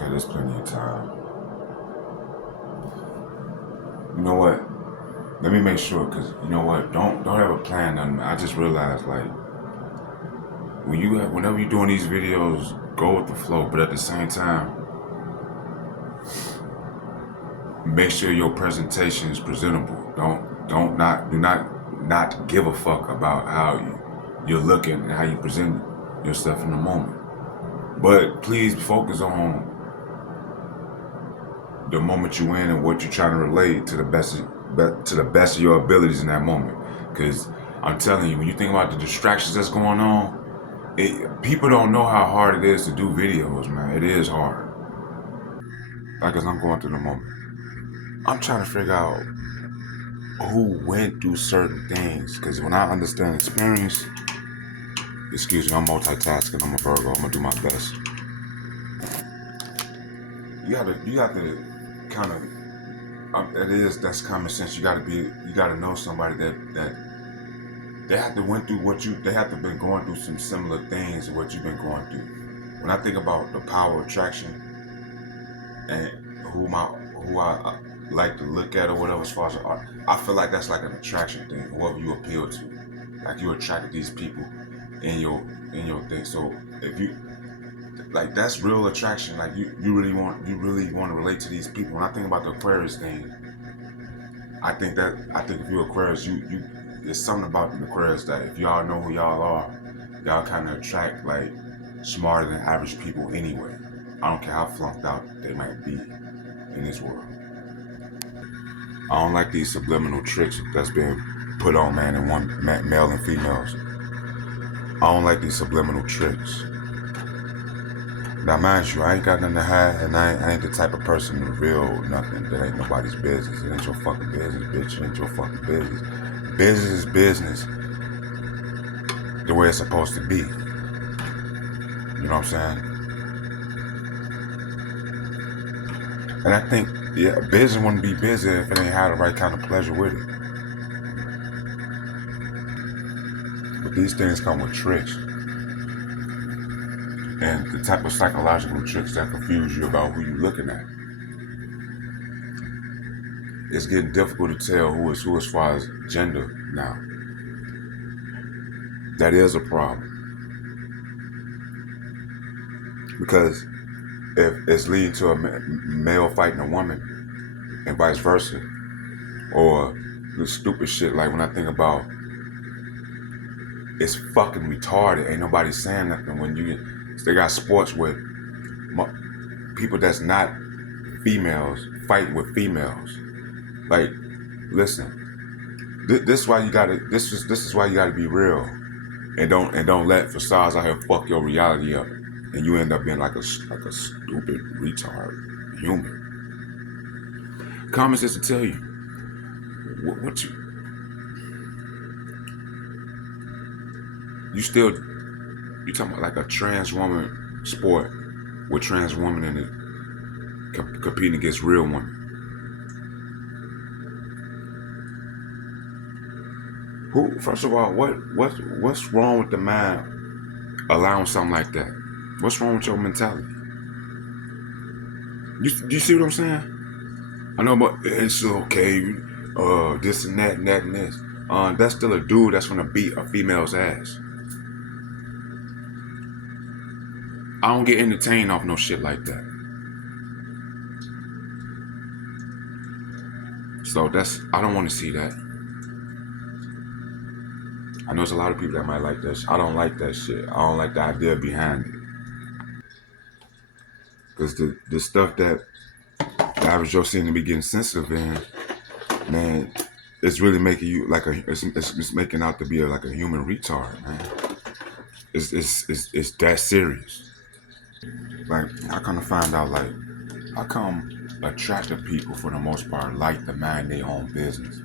Okay, there's plenty of time. You know what? Let me make sure, cause you know what? Don't have a plan. I just realized like whenever you're doing these videos, go with the flow. But at the same time, make sure your presentation is presentable. Do not give a fuck about how you're looking and how you present yourself in the moment. But please focus on the moment you're in and what you're trying to relate to the best of your abilities in that moment. Because I'm telling you, when you think about the distractions that's going on, people don't know how hard it is to do videos, man. It is hard. Like as I'm going through the moment, I'm trying to figure out who went through certain things. Because when I understand experience, excuse me, I'm multitasking. I'm a Virgo. I'm gonna do my best. You got to kind of. That's common sense. You gotta know somebody that they have to went through they have to been going through some similar things to what you've been going through. When I think about the power of attraction and who I like to look at or whatever as far as art, I feel like that's like an attraction thing. Whoever you appeal to, like you attract these people in your thing. So if you like that's real attraction. Like you really want to relate to these people. When I think about the Aquarius thing, I think if you're Aquarius, you there's something about the Aquarius that if y'all know who y'all are, y'all kind of attract like smarter than average people anyway. I don't care how flunked out they might be in this world. I don't like these subliminal tricks that's being put on male and females. I don't like these subliminal tricks. Now, mind you, I ain't got nothing to hide, and I ain't the type of person to reveal nothing that ain't nobody's business. It ain't your fucking business, bitch. It ain't your fucking business. Business is business the way it's supposed to be. You know what I'm saying? And I think, yeah, business wouldn't be busy if it ain't had the right kind of pleasure with it. But these things come with tricks. And the type of psychological tricks that confuse you about who you're looking at. It's getting difficult to tell who is who as far as gender now. That is a problem. Because if it's leading to a male fighting a woman and vice versa, or the stupid shit like when I think about it's fucking retarded. Ain't nobody saying nothing when they got sports with people that's not females fighting with females. Like, listen, this is why you gotta. This is why you gotta be real, and don't let facades out here fuck your reality up, and you end up being like a stupid retard human. Common sense to tell you what you talking about like a trans woman sport with trans woman in it competing against real women. First of all, what's wrong with the mind allowing something like that? What's wrong with your mentality? You see what I'm saying? I know, but it's okay. This and that and that and this. That's still a dude that's gonna beat a female's ass. I don't get entertained off no shit like that. So I don't want to see that. I know there's a lot of people that might like that shit. I don't like that shit. I don't like the idea behind it. Because the stuff that the average Joe seems to be getting sensitive in, man, it's really making you like it's making out to be like a human retard, man. It's that serious. Like, I kind of find out, like, how come attractive people, for the most part, like to mind their own business?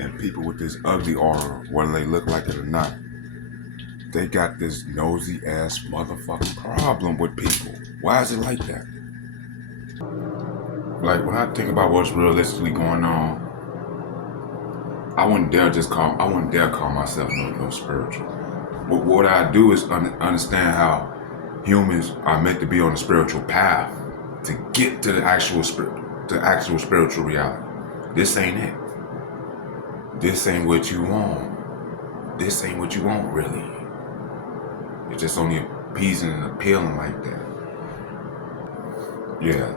And people with this ugly aura, whether they look like it or not, they got this nosy ass motherfucking problem with people. Why is it like that? Like, when I think about what's realistically going on, I wouldn't dare call myself no spiritual. But what I do is understand how humans are meant to be on a spiritual path. to get to the actual spiritual reality. This ain't it. This ain't what you want. This ain't what you want, really. It's just only appeasing and appealing like that. Yeah.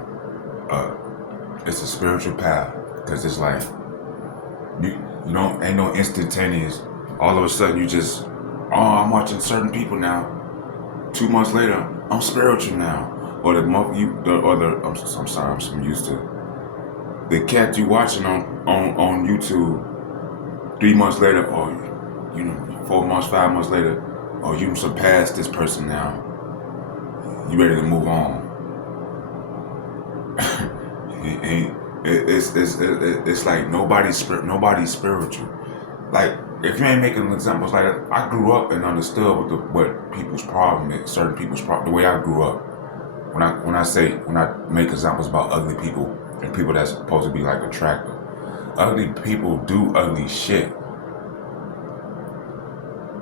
It's a spiritual path, because it's like you don't ain't no instantaneous. All of a sudden you just, I'm watching certain people now. 2 months later, I'm spiritual now. Or I'm sorry, I'm so used to the cat you watching on YouTube. 3 months later, or 4 months, 5 months later, or you surpassed this person now. You ready to move on? It's like nobody's spiritual. Like, if you ain't making examples like that, I grew up and understood what people's problem is, certain people's problem. The way I grew up, when I make examples about ugly people and people that's supposed to be like attractive, ugly people do ugly shit,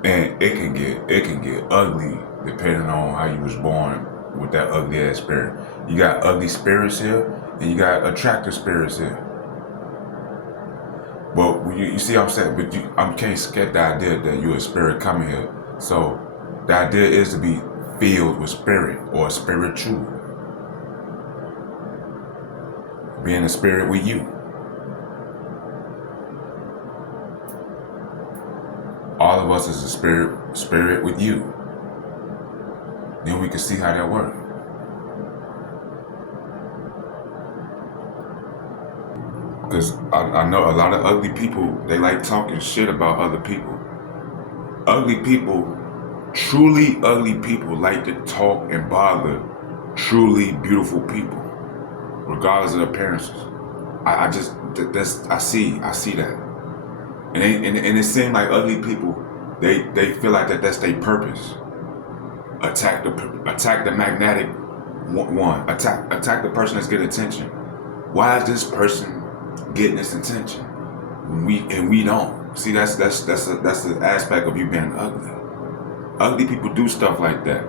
and it can get ugly depending on how you was born with that ugly ass spirit. You got ugly spirits here, and you got attractive spirits here. But you see what I'm saying? But I can't get the idea that you're a spirit coming here. So the idea is to be filled with spirit, or spiritual. Being a spirit with you. All of us is a spirit with you. Then we can see how that works. Because I know a lot of ugly people, they like talking shit about other people. Ugly people, truly ugly people, like to talk and bother truly beautiful people, regardless of their appearances. I see that. And it seems like ugly people, they feel like that's their purpose. Attack the magnetic one. Attack the person that's getting attention. Why is this person getting this attention? We don't. See, that's the aspect of you being ugly. Ugly people do stuff like that.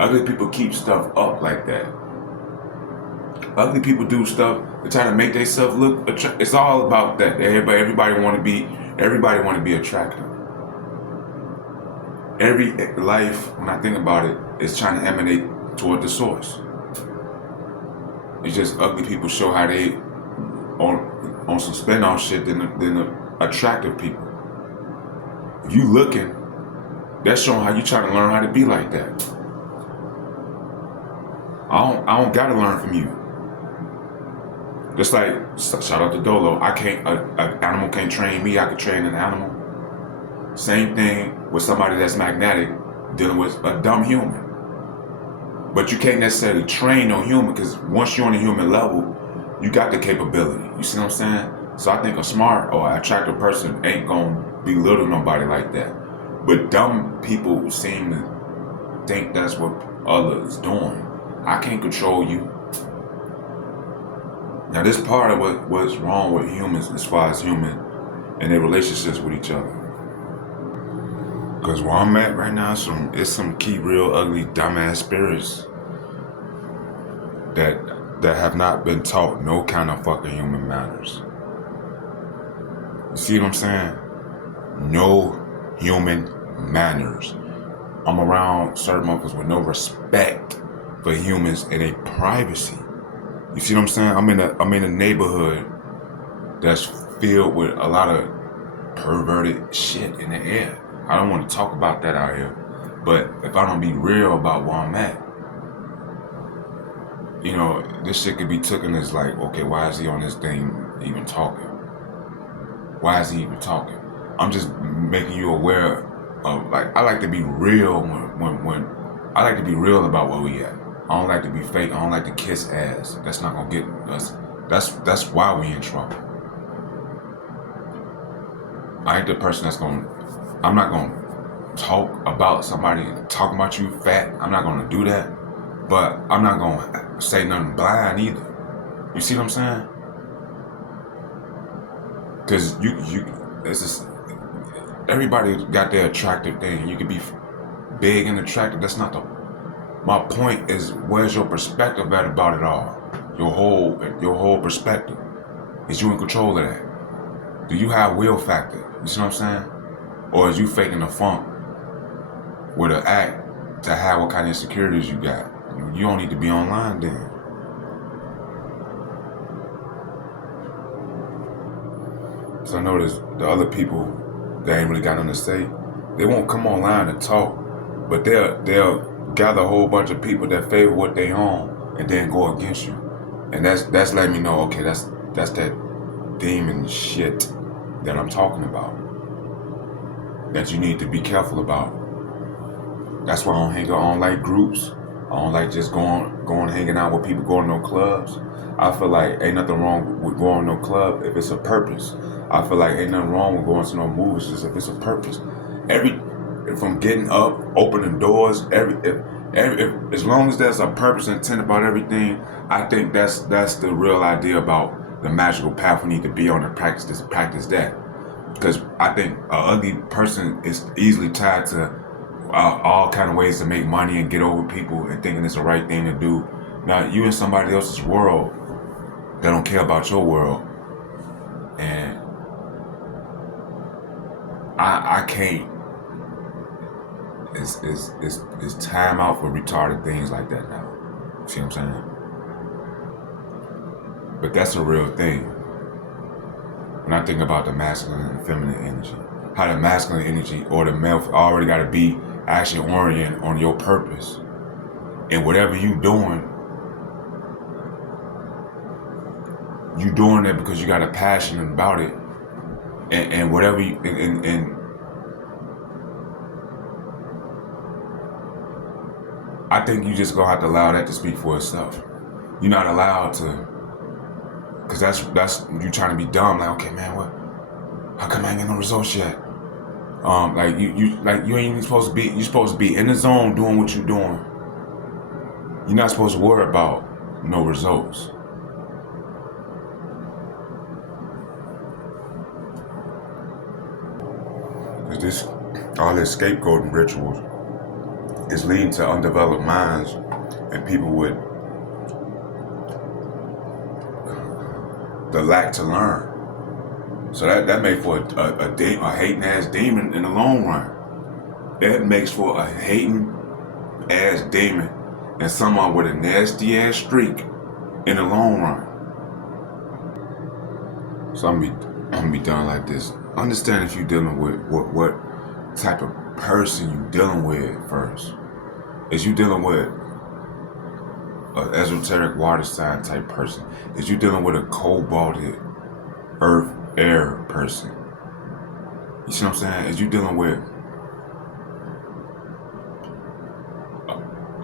Ugly people keep stuff up like that. Ugly people do stuff to try to make themselves look attractive. It's all about that. Everybody want to be attractive. Every life, when I think about it, is trying to emanate toward the source. It's just ugly people show how they on some spin-off shit than the attractive people. If you looking, that's showing how you trying to learn how to be like that. I don't gotta learn from you. Just like, shout out to Dolo, an animal can't train me, I can train an animal. Same thing with somebody that's magnetic dealing with a dumb human. But you can't necessarily train no human, because once you're on a human level, you got the capability. You see what I'm saying? So I think a smart or attractive person ain't gonna belittle nobody like that. But dumb people seem to think that's what others doing. I can't control you. Now this part of what's wrong with humans as far as human and their relationships with each other. Because where I'm at right now, it's some key real ugly dumbass spirits that have not been taught no kind of fucking human manners. You see what I'm saying? No human manners. I'm around certain motherfuckers with no respect for humans and their privacy. You see what I'm saying? I'm in a neighborhood that's filled with a lot of perverted shit in the air. I don't want to talk about that out here, but if I don't be real about where I'm at, this shit could be taken as like, okay, why is he on this thing even talking? Why is he even talking? I'm just making you aware of, like, I like to be real when I like to be real about where we at. I don't like to be fake. I don't like to kiss ass. That's not gonna get us. That's why we in trouble. I ain't the person I'm not gonna talk about somebody talking about you fat. I'm not gonna do that. But I'm not gonna say nothing blind either. You see what I'm saying? Cause it's just, everybody got their attractive thing. You could be big and attractive. That's not my point is, where's your perspective at about it all? your whole perspective. Is you in control of that? Do you have will factor? You see what I'm saying? Or is you faking the funk with an act to have what kind of insecurities you got? You don't need to be online then. So I notice the other people that ain't really got nothing to say, they won't come online and talk, but they'll gather a whole bunch of people that favor what they own and then go against you. And that's letting me know, okay, that's that demon shit that I'm talking about, that you need to be careful about. That's why I don't like groups. I don't like just going hanging out with people, going to no clubs. I feel like ain't nothing wrong with going to no club if it's a purpose. I feel like ain't nothing wrong with going to no movies just if it's a purpose. From getting up, opening doors, as long as there's a purpose and intent about everything, I think that's the real idea about the magical path we need to be on to practice that. Because I think an ugly person is easily tied to all kind of ways to make money and get over people and thinking it's the right thing to do. Now you in somebody else's world that don't care about your world, and I can't. It's time out for retarded things like that now. See what I'm saying? But that's a real thing. When I think about the masculine and the feminine energy, how the masculine energy or the male already got to be action oriented on your purpose, and whatever you doing it because you got a passion about it, and whatever you and I think you just gonna have to allow that to speak for itself. You're not allowed to, cause that's you trying to be dumb. Like, okay, man, what? How come I ain't get no results yet? Like you ain't even supposed to be. You're supposed to be in the zone doing what you're doing. You're not supposed to worry about no results. Cause all this scapegoating rituals is leading to undeveloped minds and people with the lack to learn. So that makes for a hating ass demon in the long run. That makes for a hating ass demon and someone with a nasty ass streak in the long run. So I'm gonna be done like this. Understand if you're dealing with what type of person you dealing with first. Is you dealing with an esoteric water sign type person? Is you dealing with a cold-blooded earth air person? You see what I'm saying? Is you dealing with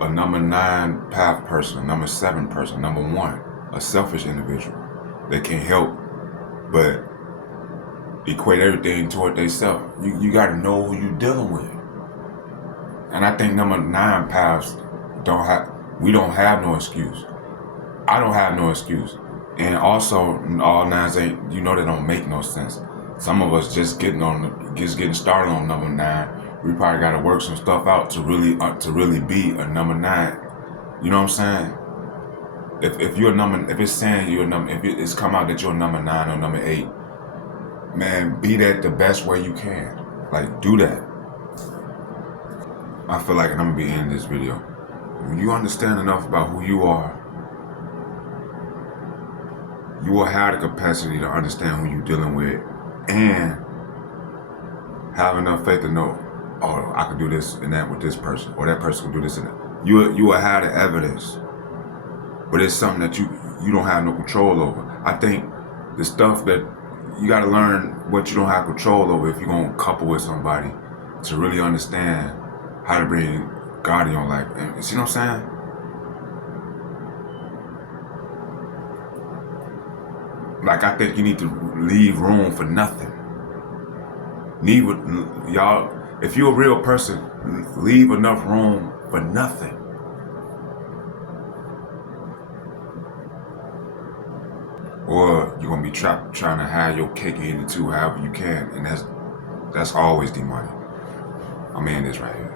a number 9 path person, a number 7 person, number 1, a selfish individual that can't help but equate everything toward themselves? You gotta know who you dealing with. And I think number 9 paths we don't have no excuse. I don't have no excuse. And also all 9s ain't, they don't make no sense. Some of us just getting started on number 9. We probably gotta work some stuff out to really be a number 9. You know what I'm saying? If you're a number, if it's saying you're a number, if it's come out that you're a number 9 or number 8, man, be that the best way you can. Like, do that. I feel like, and I'm gonna be ending this video, when you understand enough about who you are, you will have the capacity to understand who you're dealing with and have enough faith to know, oh, I can do this and that with this person, or that person can do this and that. You will have the evidence, but it's something that you don't have no control over. I think the stuff that you got to learn what you don't have control over if you're going to couple with somebody to really understand how to bring God in your life. And you see what I'm saying? Like, I think you need to leave room for nothing. Y'all, if you're a real person, leave enough room for nothing. Or you're gonna be trying to hide your cake and eat it too, however you can, and that's always demonic. I'm in this right here.